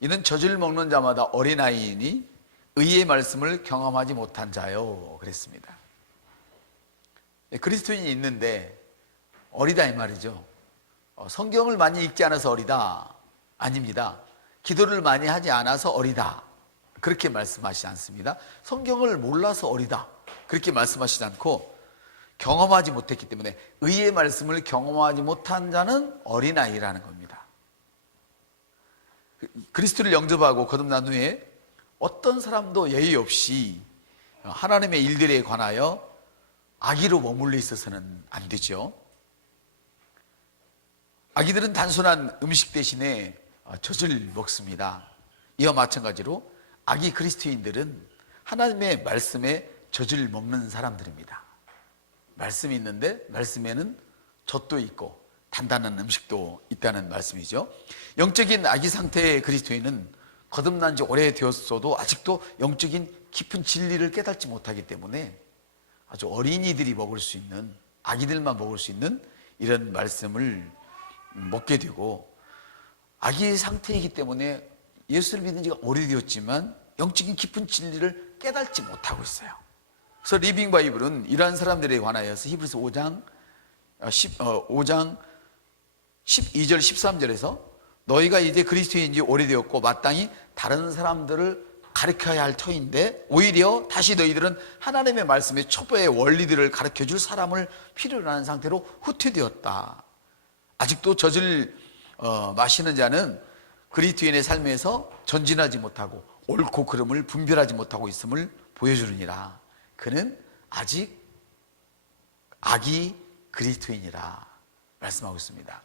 이는 젖을 먹는 자마다 어린아이이니 의의 말씀을 경험하지 못한 자요 그랬습니다. 그리스도인이 있는데 어리다 이 말이죠. 성경을 많이 읽지 않아서 어리다 아닙니다. 기도를 많이 하지 않아서 어리다 그렇게 말씀하시지 않습니다. 성경을 몰라서 어리다 그렇게 말씀하시지 않고 경험하지 못했기 때문에 의의 말씀을 경험하지 못한 자는 어린아이라는 겁니다. 그리스도를 영접하고 거듭난 후에 어떤 사람도 예의 없이 하나님의 일들에 관하여 아기로 머물러 있어서는 안 되죠. 아기들은 단순한 음식 대신에 젖을 먹습니다. 이와 마찬가지로 아기 그리스도인들은 하나님의 말씀에 젖을 먹는 사람들입니다. 말씀이 있는데 말씀에는 젖도 있고 단단한 음식도 있다는 말씀이죠. 영적인 아기 상태의 그리스도인은 거듭난 지 오래되었어도 아직도 영적인 깊은 진리를 깨닫지 못하기 때문에 아주 어린이들이 먹을 수 있는, 아기들만 먹을 수 있는 이런 말씀을 먹게 되고, 아기 상태이기 때문에 예수를 믿은 지가 오래되었지만 영적인 깊은 진리를 깨닫지 못하고 있어요. 그래서 리빙 바이블은 이러한 사람들에 관하여서 히브리서 5장 12절 13절에서 너희가 이제 그리스도인지 오래되었고 마땅히 다른 사람들을 가르쳐야 할 터인데 오히려 다시 너희들은 하나님의 말씀의 초보의 원리들을 가르쳐줄 사람을 필요로 하는 상태로 후퇴되었다. 아직도 젖을 마시는 자는 그리스도인의 삶에서 전진하지 못하고 옳고 그름을 분별하지 못하고 있음을 보여주느니라. 그는 아직 아기 그리스도인이라 말씀하고 있습니다.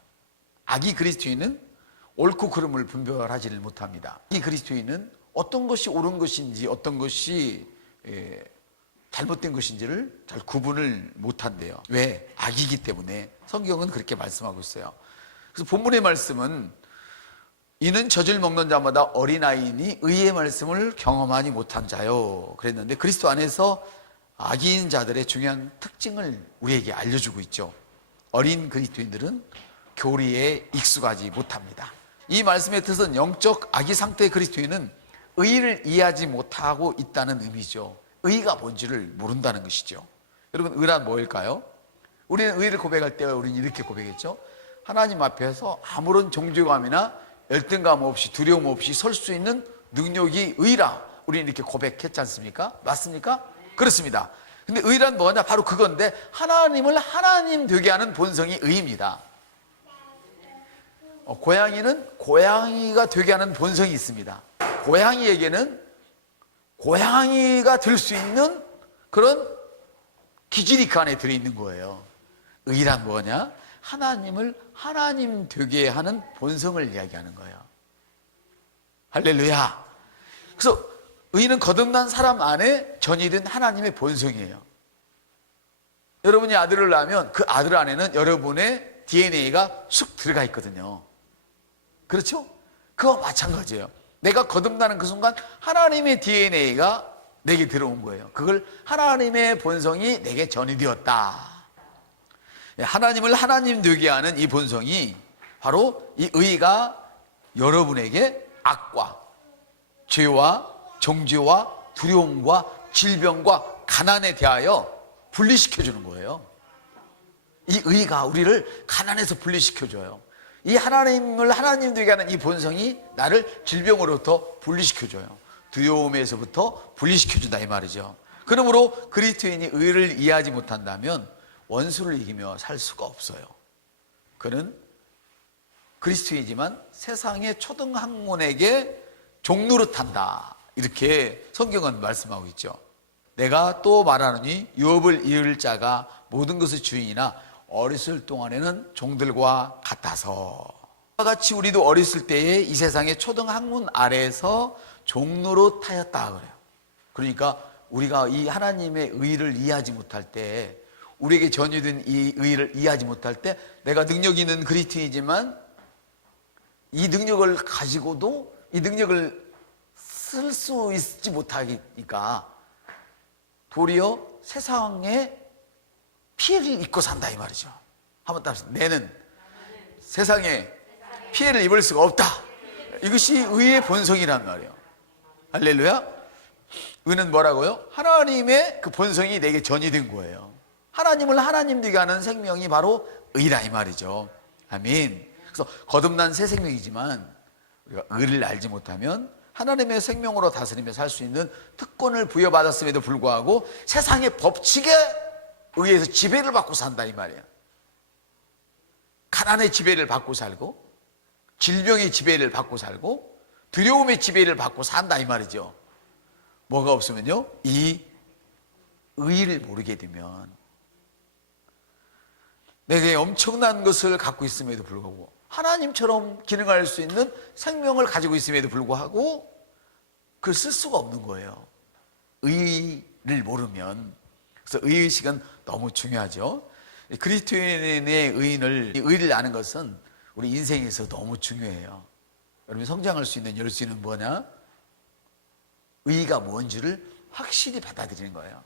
아기 그리스도인은 옳고 그름을 분별하지를 못합니다. 이 그리스도인은 어떤 것이 옳은 것인지 어떤 것이 잘못된 것인지를 잘 구분을 못한대요. 왜? 아기이기 때문에. 성경은 그렇게 말씀하고 있어요. 그래서 본문의 말씀은 이는 젖을 먹는 자마다 어린아이니 의의 말씀을 경험하지 못한 자요 그랬는데 그리스도 안에서 아기인 자들의 중요한 특징을 우리에게 알려주고 있죠. 어린 그리스도인들은 교리에 익숙하지 못합니다. 이 말씀의 뜻은 영적 아기 상태의 그리스도인은 의를 이해하지 못하고 있다는 의미죠. 의가 뭔지를 모른다는 것이죠. 여러분, 의란 뭐일까요? 우리는 의를 고백할 때 우리는 이렇게 고백했죠. 하나님 앞에서 아무런 정죄감이나 열등감 없이 두려움 없이 설 수 있는 능력이 의라 우리는 이렇게 고백했지 않습니까? 맞습니까? 그렇습니다. 근데 의란 뭐냐? 바로 그건데 하나님을 하나님 되게 하는 본성이 의입니다. 고양이는 고양이가 되게 하는 본성이 있습니다. 고양이에게는 고양이가 될 수 있는 그런 기질이 그 안에 들어있는 거예요. 의란 뭐냐? 하나님을 하나님 되게 하는 본성을 이야기하는 거예요. 할렐루야. 그래서 의는 거듭난 사람 안에 전이된 하나님의 본성이에요. 여러분이 아들을 낳으면 그 아들 안에는 여러분의 DNA가 쑥 들어가 있거든요. 그렇죠? 그와 마찬가지예요. 내가 거듭나는 그 순간 하나님의 DNA가 내게 들어온 거예요. 그걸 하나님의 본성이 내게 전이 되었다. 하나님을 하나님 되게 하는 이 본성이 바로 이 의가 여러분에게 악과 죄와 정죄와 두려움과 질병과 가난에 대하여 분리시켜주는 거예요. 이 의가 우리를 가난에서 분리시켜줘요. 이 하나님을 하나님 되게 하는 이 본성이 나를 질병으로부터 분리시켜줘요. 두려움에서부터 분리시켜준다 이 말이죠. 그러므로 그리스도인이 의를 이해하지 못한다면 원수를 이기며 살 수가 없어요. 그는 그리스도이지만 세상의 초등학문에게 종노릇한다 이렇게 성경은 말씀하고 있죠. 내가 또 말하노니 유업을 이을 자가 모든 것의 주인이나 어렸을 동안에는 종들과 같아서 같이 우리도 어렸을 때에 이 세상의 초등학문 아래에서 종노릇하였다 그래요. 그러니까 우리가 이 하나님의 의를 이해하지 못할 때 우리에게 전이된 이 의를 이해하지 못할 때 내가 능력 있는 그리스도이지만 이 능력을 가지고도 이 능력을 쓸 수 있지 못하니까 도리어 세상에 피해를 입고 산다 이 말이죠. 한번 따라서 내는 세상에 피해를 입을 수가 없다. 이것이 의의 본성이란 말이에요. 할렐루야. 의는 뭐라고요? 하나님의 그 본성이 내게 전이된 거예요. 하나님을 하나님 되게 하는 생명이 바로 의라 이 말이죠. 아멘. 그래서 거듭난 새 생명이지만 우리가 의를 알지 못하면 하나님의 생명으로 다스리며 살 수 있는 특권을 부여받았음에도 불구하고 세상의 법칙에 의해서 지배를 받고 산다 이 말이에요. 가난의 지배를 받고 살고, 질병의 지배를 받고 살고, 두려움의 지배를 받고 산다 이 말이죠. 뭐가 없으면요, 이 의를 모르게 되면 내게 엄청난 것을 갖고 있음에도 불구하고, 하나님처럼 기능할 수 있는 생명을 가지고 있음에도 불구하고 그걸 쓸 수가 없는 거예요. 의를 모르면. 그래서 의의식은 너무 중요하죠. 그리스도인의 의를 아는 것은 우리 인생에서 너무 중요해요. 여러분, 성장할 수 있는 열쇠는 뭐냐? 의가 뭔지를 확실히 받아들이는 거예요.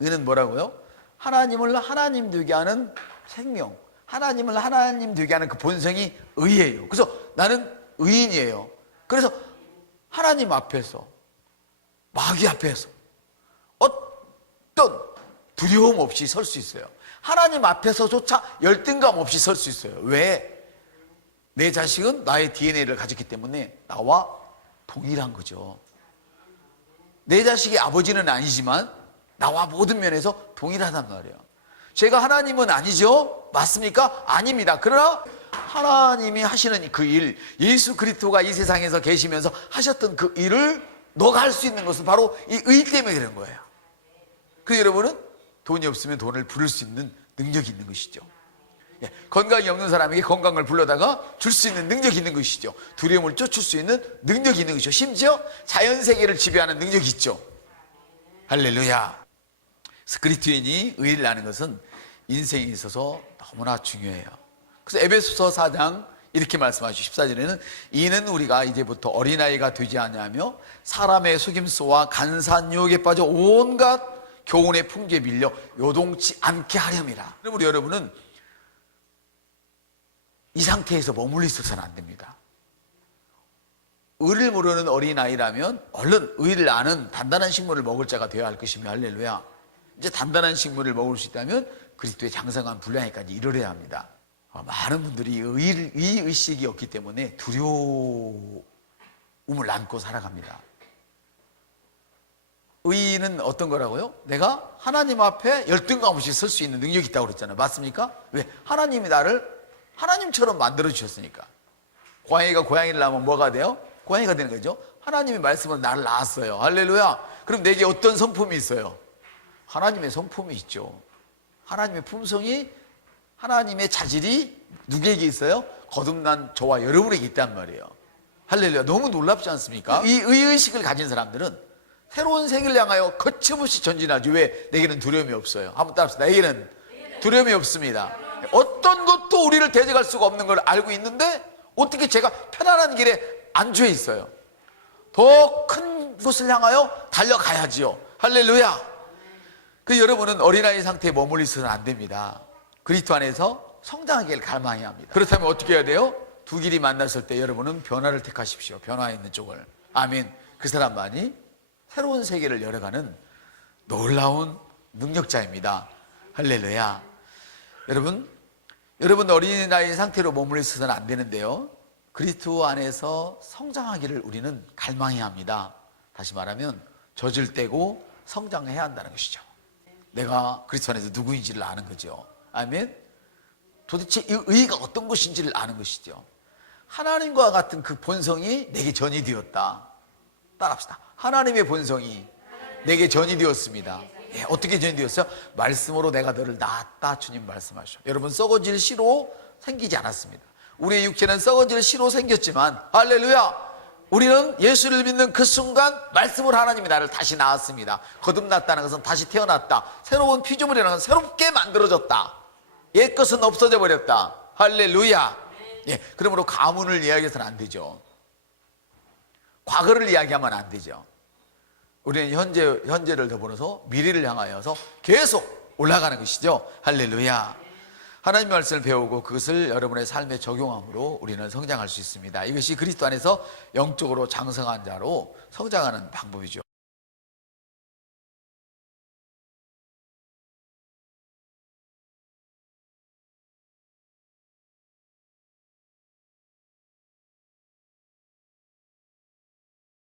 의는 뭐라고요? 하나님을 하나님 되게 하는 생명, 하나님을 하나님 되게 하는 그 본성이 의예요. 그래서 나는 의인이에요. 그래서 하나님 앞에서, 마귀 앞에서 어떤 두려움 없이 설 수 있어요. 하나님 앞에서조차 열등감 없이 설 수 있어요. 왜? 내 자식은 나의 DNA를 가졌기 때문에 나와 동일한 거죠. 내 자식의 아버지는 아니지만 나와 모든 면에서 동일하단 말이에요. 제가 하나님은 아니죠? 맞습니까? 아닙니다. 그러나 하나님이 하시는 그 일, 예수 그리스도가 이 세상에서 계시면서 하셨던 그 일을 너가 할 수 있는 것은 바로 이 의 때문에 그런 거예요. 그래서 여러분은 돈이 없으면 돈을 부를 수 있는 능력이 있는 것이죠. 건강이 없는 사람에게 건강을 불러다가 줄 수 있는 능력이 있는 것이죠. 두려움을 쫓을 수 있는 능력이 있는 것이죠. 심지어 자연세계를 지배하는 능력이 있죠. 할렐루야. 그래서 그리스도인이 의를 아는 것은 인생에 있어서 너무나 중요해요. 그래서 에베소서 4장 이렇게 말씀하시죠. 14절에는 이는 우리가 이제부터 어린아이가 되지 아니하며 사람의 속임수와 간사한 유혹에 빠져 온갖 교훈의 풍조에 밀려 요동치 않게 하렴이라. 그럼 우리 여러분은 이 상태에서 머물러 있어서는 안 됩니다. 의를 모르는 어린아이라면 얼른 의를 아는 단단한 식물을 먹을 자가 되어야 할 것이며, 할렐루야. 이제 단단한 식물을 먹을 수 있다면 그리스도의 장성한 분량에까지 이르러야 합니다. 많은 분들이 의의식이 없기 때문에 두려움을 안고 살아갑니다. 의는 어떤 거라고요? 내가 하나님 앞에 열등감 없이 설 수 있는 능력이 있다고 그랬잖아요. 맞습니까? 왜? 하나님이 나를 하나님처럼 만들어 주셨으니까. 고양이가 고양이를 낳으면 뭐가 돼요? 고양이가 되는 거죠. 하나님의 말씀으로 나를 낳았어요. 할렐루야. 그럼 내게 어떤 성품이 있어요? 하나님의 성품이 있죠. 하나님의 품성이, 하나님의 자질이 누구에게 있어요? 거듭난 저와 여러분에게 있단 말이에요. 할렐루야. 너무 놀랍지 않습니까? 이 의의식을 가진 사람들은 새로운 세계를 향하여 거침없이 전진하죠. 왜? 내게는 두려움이 없어요. 한번 따라합시다. 내게는 두려움이 없습니다. 어떤 것도 우리를 대적할 수가 없는 걸 알고 있는데 어떻게 제가 편안한 길에 안주해 있어요? 더 큰 곳을 향하여 달려가야지요. 할렐루야. 그 여러분은 어린아이 상태에 머물러 있어서는 안 됩니다. 그리스도 안에서 성장하기를 갈망해야 합니다. 그렇다면 어떻게 해야 돼요? 두 길이 만났을 때 여러분은 변화를 택하십시오. 변화에 있는 쪽을. 아멘. 그 사람만이 새로운 세계를 열어가는 놀라운 능력자입니다. 할렐루야. 여러분 어린아이 상태로 머물러 있어서는 안 되는데요, 그리스도 안에서 성장하기를 우리는 갈망해야 합니다. 다시 말하면 젖을 떼고 성장해야 한다는 것이죠. 내가 그리스도 안에서 누구인지를 아는 거죠. 아멘. 도대체 이 의가 어떤 것인지를 아는 것이죠. 하나님과 같은 그 본성이 내게 전이 되었다. 따라합시다. 하나님의 본성이 내게 전이 되었습니다. 예, 어떻게 전이 되었어요? 말씀으로 내가 너를 낳았다. 주님 말씀하셔. 여러분, 썩어질 씨로 생기지 않았습니다. 우리의 육체는 썩어질 씨로 생겼지만, 할렐루야, 우리는 예수를 믿는 그 순간 말씀으로 하나님이 나를 다시 낳았습니다. 거듭났다는 것은 다시 태어났다. 새로운 피조물이라는 것은 새롭게 만들어졌다. 옛것은 없어져 버렸다. 할렐루야. 예, 그러므로 가문을 이야기해서는 안 되죠. 과거를 이야기하면 안 되죠. 우리는 현재를 더불어서 미래를 향하여서 계속 올라가는 것이죠. 할렐루야. 하나님 말씀을 배우고 그것을 여러분의 삶에 적용함으로 우리는 성장할 수 있습니다. 이것이 그리스도 안에서 영적으로 장성한 자로 성장하는 방법이죠.